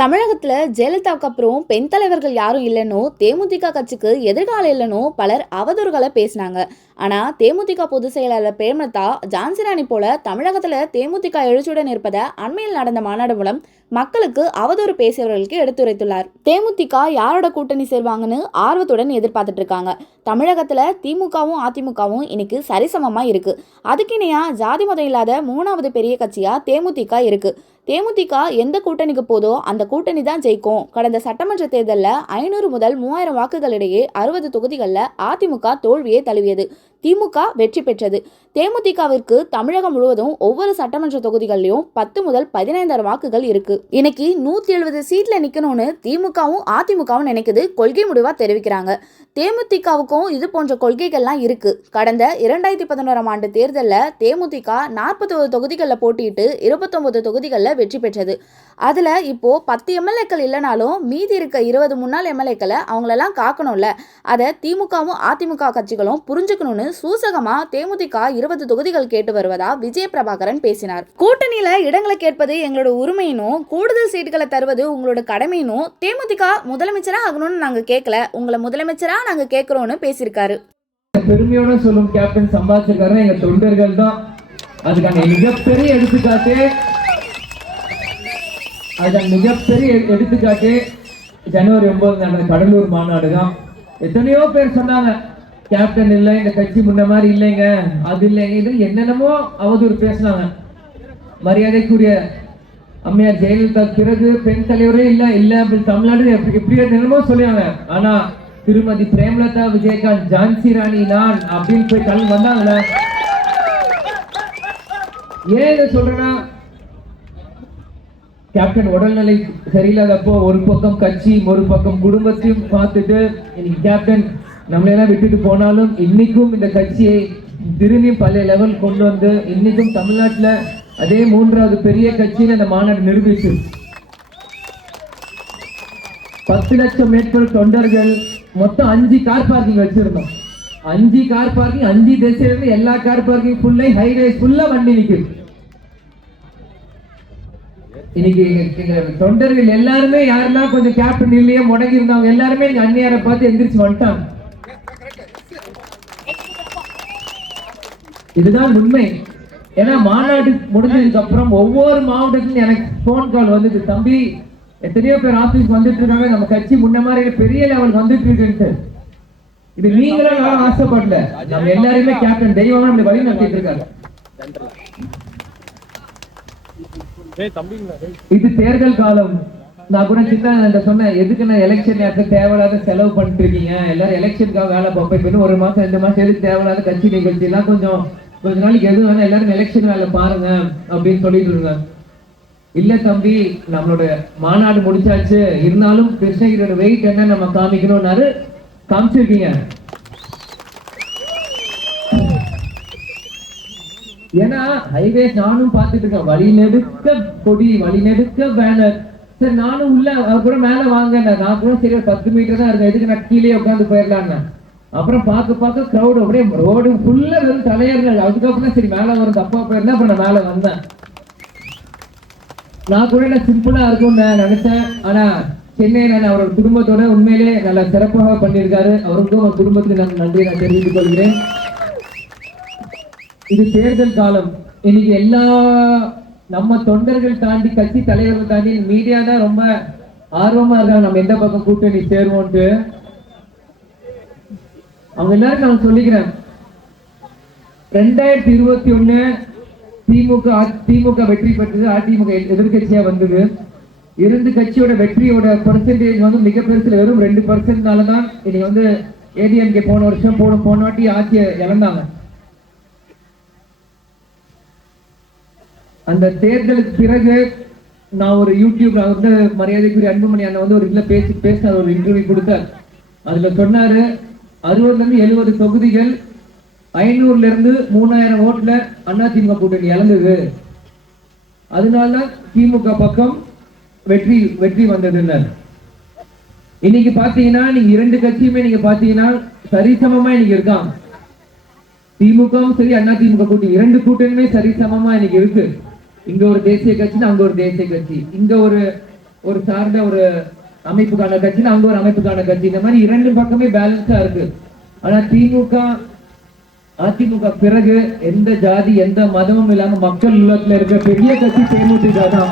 தமிழகத்துல ஜெயலலிதாவுக்கு அப்புறம் பெண் தலைவர்கள் யாரும் இல்லைன்னோ தேமுதிக கட்சிக்கு எதிர்காலம் இல்லைன்னோ பலர் அவதூறுகளை பேசினாங்க. ஆனா தேமுதிக பொதுச் செயலாளர் பிரேமலதா ஜான்சிராணி போல தமிழகத்துல தேமுதிக எழுச்சியுடன் இருப்பதை அண்மையில் நடந்த மாநாடு மூலம் மக்களுக்கு அவதூறு பேசியவர்களுக்கு எடுத்துரைத்துள்ளார். தேமுதிக யாரோட கூட்டணி சேர்வாங்கன்னு ஆர்வத்துடன் எதிர்பார்த்துட்டு இருக்காங்க. தமிழகத்துல திமுகவும் அதிமுகவும் இன்னைக்கு சரிசமமா இருக்கு. அதுக்கு இணையா ஜாதி மதம் இல்லாத மூணாவது பெரிய கட்சியா தேமுதிக இருக்கு. தேமுதிக எந்த கூட்டணிக்கு போதோ அந்த கூட்டணி தான் ஜெயிக்கும். கடந்த சட்டமன்ற தேர்தலில் 500 முதல் 3000 வாக்குகளிடையே 60 தொகுதிகளில் அதிமுக தோல்வியை தழுவியது. திமுக வெற்றி பெற்றது. தேமுதிகவிற்கு தமிழகம் முழுவதும் ஒவ்வொரு சட்டமன்ற தொகுதிகளிலும் 10 முதல் 15 வாக்குகள் இருக்கு. இன்னைக்கு 170 சீட்ல நிக்கணும்னு திமுகவும் அதிமுகவும் நினைக்குது. கொள்கை முடிவா தெரிவிக்கிறாங்க. தேமுதிகவுக்கும் இது போன்ற கொள்கைகள்லாம் இருக்கு. கடந்த 2011ஆம் ஆண்டு தேர்தலில் தேமுதிக 41 தொகுதிகளில் போட்டியிட்டு 29 தொகுதிகளில் வெற்றி பெற்றது. அதுல இப்போ 10 எம்எல்ஏக்கள் இல்லைனாலும் மீதி இருக்க 20 முன்னாள் எம்எல்ஏக்களை அவங்களெல்லாம் காக்கணும்ல. அதை திமுகவும் அதிமுக கட்சிகளும் புரிஞ்சுக்கணும்னு சூசகமா தேமுதிக 20 தொகுதிகள் கேட்டு வருவதா விஜய பிரபாகரன் பேசினார். கூட்டணியில இடங்களை கேட்பது எங்களோட உரிமையினும் கூடுதல் சீட்டுகளை தருவது உங்களோட கடமையினும் தேமுதிக முதலமைச்சரா ஆகணும்னு நாங்க கேட்கல, உங்களை முதலமைச்சரா நாங்க கேட்கிறோம்னு பேசியிருக்காரு. பெருமையோட சொல்லும் கேப்டன் சம்பாதிச்சிருக்காரு எங்க தொண்டர்கள் தான். அதுக்கான மிகப்பெரிய எடுத்துக்காட்டு ஜனவரி 9 நடந்த கடலூர் மாநாடு தான். எத்தனையோ பேர் சொன்னாங்க கேப்டன் இல்லை, இந்த கட்சி முன்ன மாதிரி இல்லைங்க, அது இல்லைங்க, இது என்னென்னமோ அவதூறு பேசினாங்க. மரியாதைக்குரிய அம்மையார் ஜெயலலிதா பிறகு பெண் தலைவரே இல்ல அப்படின்னு தமிழ்நாடு எப்படியோ என்னமோ சொல்லுவாங்க. ஆனா திருமதி பிரேமலதா விஜயகாந்த் ஜான்சி ராணி நான் அப்படின்னு போய் கல் வந்தாங்களே. ஏன் இதை சொல்றேன்னா, கேப்டன் உடல்நிலை சரியில்லாதப்போ ஒரு பக்கம் கட்சி ஒரு பக்கம் குடும்பத்தையும் பார்த்துட்டு இன்னைக்கு கேப்டன் நம்மளெல்லாம் விட்டுட்டு போனாலும் இன்னைக்கும் இந்த கட்சியை திரும்பி பழைய லெவல் கொண்டு வந்து இன்னைக்கும் தமிழ்நாட்டில் அதே 3வது பெரிய கட்சின்னு அந்த மாநாடு நிரூபிச்சு 10 லட்சம் மேற்பட்ட தொண்டர்கள், மொத்தம் 5 கார் பார்க்கிங் வச்சிருந்தோம். 5 கார் பார்க்கிங் 5 திசையிலிருந்து எல்லா கார் பார்க்கிங் ஃபுல்லா ஹைவேஸ் ஃபுல்லா வண்டி நிக்குது. இன்னைக்கு தொண்டர்கள் எல்லாருமே யாரெல்லாம் கொஞ்சம் கேப்டன் இல்லையே முடங்கி இருந்தவங்க எல்லாருமே நீங்க அந்நியாரை பார்த்து எந்திரிச்சு வந்துட்டாங்க. இதுதான் உண்மை. ஏன்னா மாநாடு முடிஞ்சதுக்கு அப்புறம் ஒவ்வொரு மாவட்டத்திலும் எனக்கு போன் கால் வந்தது, தம்பி எத்தனையோ பேர் ஆபீஸ் வந்துட்டு இருக்காங்க, நம்ம கட்சி முன்ன மாதிரி பெரிய லெவல் வந்துட்டு இருக்குன்ட்டு. இது நீங்களும் ஆசைப்படல, நம்ம எல்லாருமே கேப்டன் தெய்வமா நம்ம வழி நடத்திட்டு இருக்காங்க. இது தேர்தல் காலம். நான் கூட சின்ன சொன்னேன், எதுக்கு நான் எலெக்ஷன் நேரத்தில் தேவையில்லாத செலவு பண்ணிட்டு இருக்கீங்க, எல்லாரும் எலெக்ஷனுக்காக வேலை பார்ப்பேன், இன்னும் 1 மாசம் 2 மாசம் எதுக்கு தேவையில்லாத கட்சி நிகழ்ச்சி எல்லாம் கொஞ்ச நாளைக்கு எது வேணா எல்லாரும் எலெக்ஷன் வேலை பாருங்க அப்படின்னு சொல்லிட்டு இருக்காங்க. இல்ல தம்பி, நம்மளோட மாநாடு முடிச்சாச்சு, இருந்தாலும் கிருஷ்ணகிரியோட வெயிட் என்ன நம்ம காமிக்கணும்னாரு, காமிச்சிருக்கீங்க. ஏன்னா ஹைவேஸ் நானும் பார்த்துட்டு இருக்கேன், வழி நெடுக்க கொடி, வழி நெடுக்க பேனர். சரி நானும் உள்ள அவர் கூட மேல வாங்க, நான் கூட சரி 10 மீட்டர் தான் இருக்கேன், எதுக்கு நான் கீழே உட்காந்து போயிடலான்னு. அப்புறம் பார்க்க கிரௌடு அப்படியே ரோடு ஃபுல்லா வெறும் தலையர்கள். அதுக்கப்புறம் சரி மேல வரும் தப்பா போயிருந்தேன், அப்புறம் நான் மேல வந்தேன். நான் கூட சிம்பிளா இருக்கும்னு நினைச்சேன். ஆனா சென்னையில் அவரோட குடும்பத்தோட உண்மையிலே நல்ல சிறப்பாக பண்ணியிருக்காரு. அவருக்கும் அவர் குடும்பத்துக்கு நான் நன்றி நான் தெரிவித்துக் கொள்கிறேன். இது தேர்தல் காலம். இன்னைக்கு எல்லா நம்ம தொண்டர்கள் தாண்டி கட்சி தலைவர்கள் தாண்டி மீடியா தான் ரொம்ப ஆர்வமா இருக்காங்க நம்ம எந்த பக்கம் கூட்டணி சேருவோம்ட்டு. அவங்க எல்லாரும் நான் சொல்லிக்கிறேன், 2021 திமுக வெற்றி பெற்றது, அதிமுக எதிர்கட்சியா வந்தது. 2 கட்சியோட வெற்றியோட பெர்சன்டேஜ் வந்து மிக பெருசுல வெறும் 2% தான் இன்னைக்கு ஏடிஎம்கே போன வருஷம் போன வாட்டி ஆட்சியை இழந்தாங்க. அந்த தேர்தலுக்கு பிறகு நான் ஒரு யூடியூப்ல மரியாதைக்குரிய அன்புமணி அண்ணன் ஒரு இதுல பேசினார், ஒரு இன்டர்வியூ கொடுத்தார். அதுல சொன்னாரு 60-70 தொகுதிகள் 500-3000 ஓட்டுல அதிமுக கூட்டணி இழந்தது, அதனால திமுக பக்கம் வெற்றி வந்ததுன்னு. இன்னைக்கு பாத்தீங்கன்னா நீங்க 2 கட்சியுமே நீங்க பாத்தீங்கன்னா சரிசமமா இன்னைக்கு இருக்காங்க. திமுகவும் சரி அதிமுக கூட்டணி 2 கூட்டணியுமே சரிசமமா இன்னைக்கு இருக்கு. இங்க ஒரு தேசிய கட்சி, அங்க ஒரு தேசிய கட்சி, இங்க ஒரு ஒரு சார்ந்த ஒரு அமைப்புக்கான கட்சின்னு அங்க ஒரு அமைப்புக்கான கட்சி, இந்த மாதிரி இரண்டு பக்கமே பேலன்ஸா இருக்கு. ஆனா திமுக அதிமுக பிறகு எந்த ஜாதி எந்த மதமும் இல்லாம மக்கள் உள்ளத்துல இருக்க பெரிய கட்சி தேமுதிக தான்.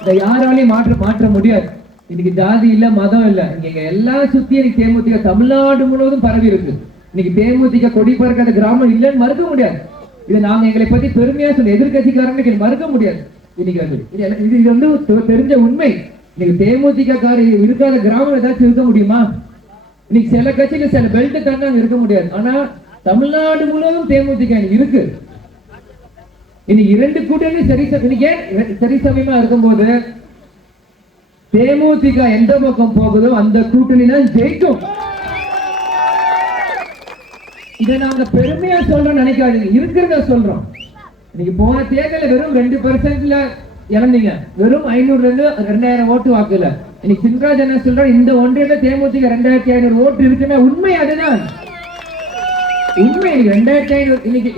இதை யாராலையும் மாற்ற முடியாது. இன்னைக்கு ஜாதி இல்ல மதம் இல்ல, இங்க எல்லா சுத்தி இன்னைக்கு தேமுதிக தமிழ்நாடு முழுவதும் பரவி இருக்கு. இன்னைக்கு தேமுதிக கொடி பறக்காத கிராமம் இல்லைன்னு மறுக்க முடியாது. இதை நாங்க எங்களை பத்தி பெருமையா சொல்ல எதிர்கட்சிக்காரங்க மறுக்க முடியாது. இன்னைக்கு இது வந்து தெரிஞ்ச உண்மை. இன்னைக்கு தேமுதிக இருக்காத கிராமம் ஏதாச்சும் இருக்க முடியுமா? இன்னைக்கு சில கட்சியில சில பெல்ட் தந்தாங்க இருக்க முடியாது. ஆனா தமிழ்நாடு முழுவதும் தேமுதிக இருக்கு. இன்னைக்கு இரண்டு கூட்டணி சரிசமயமா இருக்கும்போது தேமுதிக எந்த பக்கம் போகுதோ அந்த கூட்டணி தான் ஜெயிக்கும். இதை நாங்க பெருமையா சொல்றோம் நினைக்காதீங்க, இருக்கிறத சொல்றோம். இன்னைக்கு போன தேர்தல வெறும் 2% இழந்தீங்க, வெறும் 500 இருந்து 2000 ஓட்டு வாக்குல. இன்னைக்கு சின்ராஜ் என்ன சொல்ற, இந்த ஒன்றியத்துல தேமுதிக 2500 ஓட்டு இருக்குன்னா உண்மை அதுதான் உண்மை. 2500 இன்னைக்கு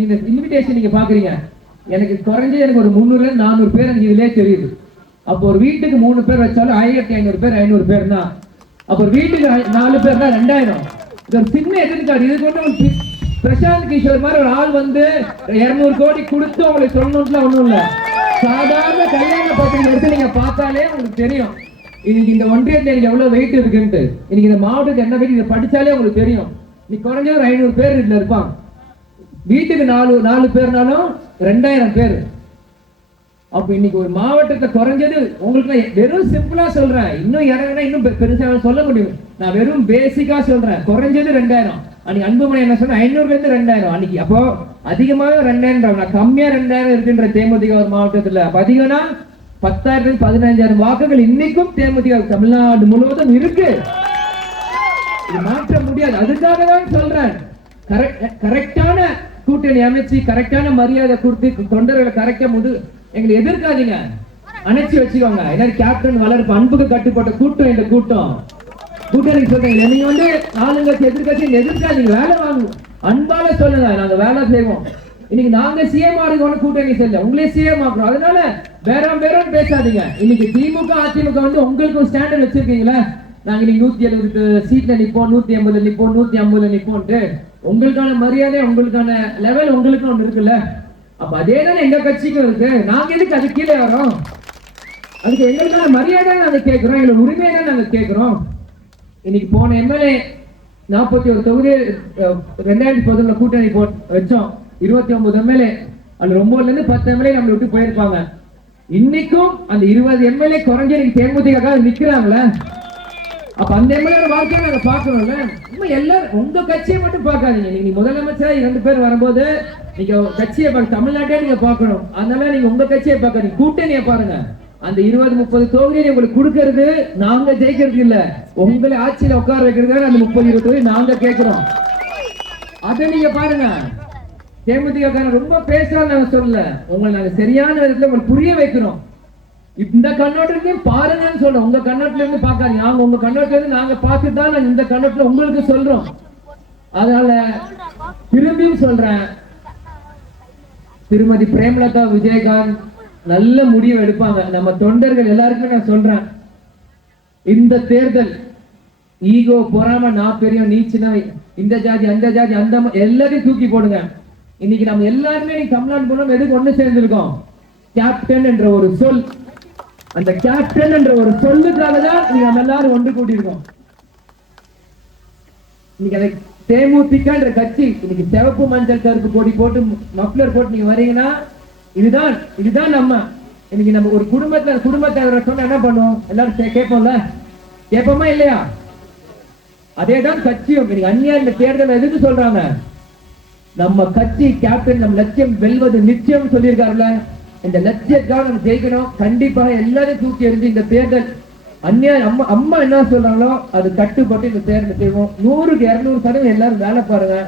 இந்த இன்விடேஷன் நீங்க பாக்குறீங்க, எனக்கு குறைஞ்ச எனக்கு ஒரு 300 400 பேர் எனக்கு இதுலயே தெரியுது. அப்போ ஒரு வீட்டுக்கு 3 பேர் வச்சாலும் 1500 பேர் 500 பேர் தான். அப்போ ஒரு வீட்டுக்கு 4 பேர் தான் 2000. இது ஒரு சின்ன எதிர்காடு. இது கொண்டு பிரசாந்த் கிஷோர் மாதிரி ஒரு ஆள் வந்து 200 கோடி கொடுத்து உங்களுக்கு சொல்லணும்ல ஒண்ணும் இல்ல. சாதாரண கல்யாண பத்திரிகை எடுத்து நீங்க பார்த்தாலே உங்களுக்கு தெரியும் இன்னைக்கு இந்த ஒன்றியத்துல எவ்வளவு வெயிட் இருக்குன்ட்டு. இன்னைக்கு இந்த மாவட்டத்துக்கு என்ன வெயிட் இதை படிச்சாலே உங்களுக்கு தெரியும். இன்னைக்கு குறைஞ்ச ஒரு 500 பேர் இதுல இருப்பாங்க. வீட்டுக்கு 4 பேர்னாலும் 2000 பேர். அப்ப இன்னைக்கு ஒரு மாவட்டத்தை குறைஞ்சது உங்களுக்கு வெறும் சிம்பிளா சொல்றேன், இன்னும் இறங்கினா இன்னும் பெருசா சொல்ல முடியும். நான் வெறும் பேசிக்கா சொல்றேன், குறைஞ்சது 2000. அன்னைக்கு அன்புமணி என்ன சொன்ன 500 இருந்து 2000 அன்னைக்கு. அப்போ அதிகமாக 2000, கம்மியா 2000 இருக்குன்ற தேமுதிக ஒரு மாவட்டத்துல. அப்ப அதிகம்னா 10,000 15,000 வாக்குகள் இன்னைக்கும் தேமுதிக தமிழ்நாடு முழுவதும் இருக்கு. இது மாற்ற முடியாது. அதுக்காக தான் சொல்றேன், கரெக்டான கூட்டணி அமைச்சு கரெக்டான மரியாதை கொடுத்து தொண்டர்களை கரெக்டா எங்களை எதிர்க்காதீங்க, அணைச்சி வச்சுக்கோங்க. ஏன்னா கேப்டன் வளர்ப்பு அன்புக்கு கட்டுப்பட்ட கூட்டம் இந்த கூட்டம். கூட்டணி சொல்றீங்க, நீங்க வந்து ஆளுங்கட்சி எதிர்கட்சி எதிர்க்காதீங்க, வேலை வாங்குவோம். அன்பால சொல்லுங்க, நாங்க வேலை செய்வோம். இன்னைக்கு நாங்க சிஎம் ஆடுவோம், கூட்டணி செல்ல உங்களே சிஎம் ஆக்குறோம். அதனால வேற பேசாதீங்க. இன்னைக்கு திமுக அதிமுக வந்து உங்களுக்கு ஸ்டாண்டர்ட் வச்சிருக்கீங்களா, நாங்க இன்னைக்கு 170 சீட்ல நிப்போம், 180 நிப்போம், 150 நிப்போம்ட்டு. உங்களுக்கான மரியாதை உங்களுக்கான லெவல் உங்களுக்கு ஒண்ணு இருக்குல்ல. அப்ப அதே தானே எங்க கட்சிக்கும் இருக்கு. நாங்க எதுக்கு அது கீழே வரோம்? அதுக்கு எங்களுக்கான மரியாதை நாங்க கேட்கிறோம், எங்களை உரிமையை தான் நாங்க கேட்கிறோம். இன்னைக்கு போன எம்எல்ஏ 41 தொகுதி 2010 கூட்டணி வச்சோம், 29 எம்எல்ஏ. அதுல 9ல இருந்து 10 எம்எல்ஏ நம்ம விட்டு போயிருப்பாங்க. இன்னைக்கும் அந்த 20 எம்எல்ஏ குறைஞ்ச தேமுதிக நிக்கிறாங்களே. அப்ப அந்த எம்எல்ஏ வாழ்க்கையை நாங்க பாக்கணும்ல. எல்லாரும் உங்க கட்சியை மட்டும் பார்க்காதீங்க. நீங்க முதலமைச்சரா 2 பேர் வரும்போது நீங்க கட்சியை தமிழ்நாட்டே நீங்க பார்க்கணும். அதனால நீங்க உங்க கட்சியை பார்க்காதீங்க, கூட்டணியை பாருங்க. அந்த 20-30 தொகுதியை உங்களுக்கு கொடுக்கறது நாங்க ஜெயிக்கிறது இல்ல, உங்களை ஆட்சியில உட்கார வைக்கிறது. அந்த 30-20 தொகுதி நாங்க கேட்கிறோம், அதை நீங்க பாருங்க. தேமுதிக ரொம்ப பேசுறான்னு நாங்க சொல்லல, உங்களை நாங்க சரியான விதத்துல உங்களுக்கு புரிய வைக்கிறோம். இந்த கண்ணோட்டத்தையும் பாருங்கன்னு சொல்றோம், உங்க கண்ணோட்டத்துல இருந்து பாக்காதீங்க. நாங்க உங்க கண்ணோட்டத்துல இருந்து நாங்க பார்த்துட்டு தான் நாங்க இந்த கண்ணோட்டத்துல உங்களுக்கு சொல்றோம். அதனால திரும்பியும் சொல்றேன், திருமதி பிரேமலதா விஜயகாந்த் நல்ல முடிவு எடுப்பாங்க. நம்ம தொண்டர்கள் எல்லாருக்குமே நான் சொல்றேன், இந்த தேர்தல் ஈகோ பொறாம நான் பெரிய நீ சின்ன இந்த ஜாதி அந்த ஜாதி அந்த எல்லாத்தையும் தூக்கி போடுங்க. இன்னைக்கு நம்ம எல்லாருமே தமிழ்நாடு மூலம் எதுக்கு ஒண்ணு சேர்ந்திருக்கோம், கேப்டன் என்ற ஒரு சொல். அந்த கேப்டன் என்ற ஒரு சொல்லுக்காக தான் நம்ம எல்லாரும் ஒன்று கூட்டியிருக்கோம். இன்னைக்கு அதை தேமுதிக என்ற கட்சி இன்னைக்கு சிவப்பு மஞ்சள் கருப்பு கொடி போட்டு மப்ளர் போட்டு நீங்க வரீங்கன்னா இதுதான் நம்ம இன்னைக்கு நம்ம ஒரு குடும்பத்தை சொன்னா என்ன பண்ணுவோம், எல்லாரும் கேட்போம்ல, கேட்போமா இல்லையா? அதேதான் கட்சியும் இன்னைக்கு அந்நியா இந்த தேர்தல் எதுக்கு சொல்றாங்க, நம்ம கட்சி கேப்டன் நம்ம லட்சியம் வெல்வது நிச்சயம் சொல்லியிருக்காருல்ல. இந்த லட்சியத்துக்காக நம்ம ஜெயிக்கணும். கண்டிப்பாக எல்லாரும் தூக்கி எறிஞ்சு இந்த தேர்தல் அந்நியாயம் அம்மா என்ன சொல்றாங்களோ அது கட்டுப்பட்டு இந்த தேர்தல் செய்வோம். 100க்கு 200% எல்லாரும் வேலை பாருங்க.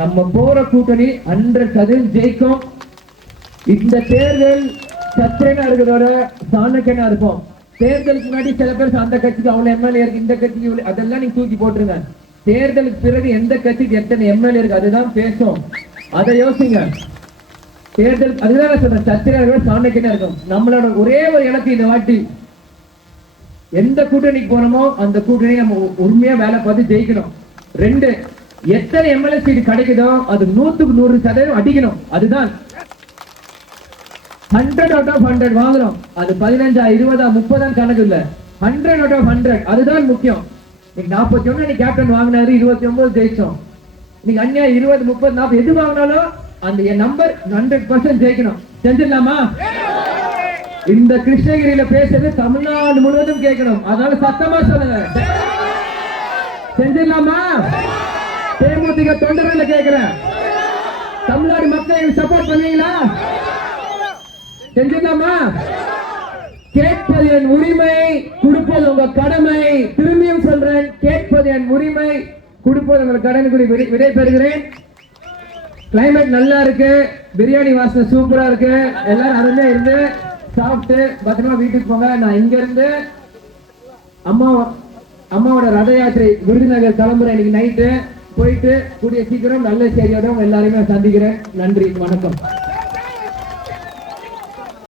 நம்ம போற கூட்டணி 100% ஜெயிக்கும். இந்த தேர்தல் சத்திரனா இருக்கிறவரை சாணக்கியனா இருப்போம். தேர்தலுக்கு முன்னாடி சில பேர் அந்த கட்சிக்கு அவ்வளவு எம்எல்ஏ இருக்கு, இந்த கட்சிக்கு அதெல்லாம் நீங்க தூக்கி போட்டுருங்க. தேர்தலுக்கு பிறகு எந்த கட்சிக்கு எத்தனை எம்எல்ஏ இருக்கு அதுதான் பேசும். அதை யோசிங்க. தேர்தல் அதுதான் சொல்றேன், சத்திரர்கள் சாணக்கியனா இருக்கும். நம்மளோட ஒரே ஒரு இலக்கு இந்த வாட்டி எந்த கூட்டணிக்கு போனோமோ அந்த கூட்டணி நம்ம உண்மையா வேலை பார்த்து ஜெயிக்கணும். 2, எத்தனை எம்எல்ஏ சீட் கிடைக்குதோ அது 100% அடிக்கணும். அதுதான் 100 out of 100 வாங்குறோம். அது 15, 20, 30 கணக்கு இல்ல, 100 out of 100 அதுதான் முக்கியம். நீங்க 41 நீ கேப்டன் வாங்கினாரு, 29 ஜெயிச்சோம். நீங்க அந்நியா 20, 30, 40 எது வாங்கினாலும் அந்த என் நம்பர் 100% ஜெயிக்கணும். செஞ்சிடலாமா? இந்த கிருஷ்ணகிரியில பேசுறது தமிழ்நாடு முழுவதும் கேட்கணும். அதனால சத்தமா சொல்லுங்க, செஞ்சிடலாமா? தேமுதிக தொண்டர்களை கேட்கிறேன், தமிழ்நாடு மக்களை சப்போர்ட் பண்ணுவீங்களா? செஞ்சிடலாமா? கேட்பது என் உரிமை, கொடுப்பது உங்க கடமை. திரும்பியும் சொல்றேன், கேட்பது என் உரிமை, கொடுப்பது உங்க கடமை. கூடி விடை பெறுகிறேன். கிளைமேட் நல்லா இருக்கு, பிரியாணி வாசனை சூப்பரா இருக்கு. எல்லாரும் அருமையா இருந்து சாப்பிட்டு பத்திரமா வீட்டுக்கு போங்க. நான் இங்க இருந்து அம்மாவோட ரத யாத்திரை விருதுநகர் கிளம்புறேன் இன்னைக்கு நைட்டு. போயிட்டு கூடிய சீக்கிரம் நல்ல செய்தியோட எல்லாரையுமே சந்திக்கிறேன். நன்றி, வணக்கம்.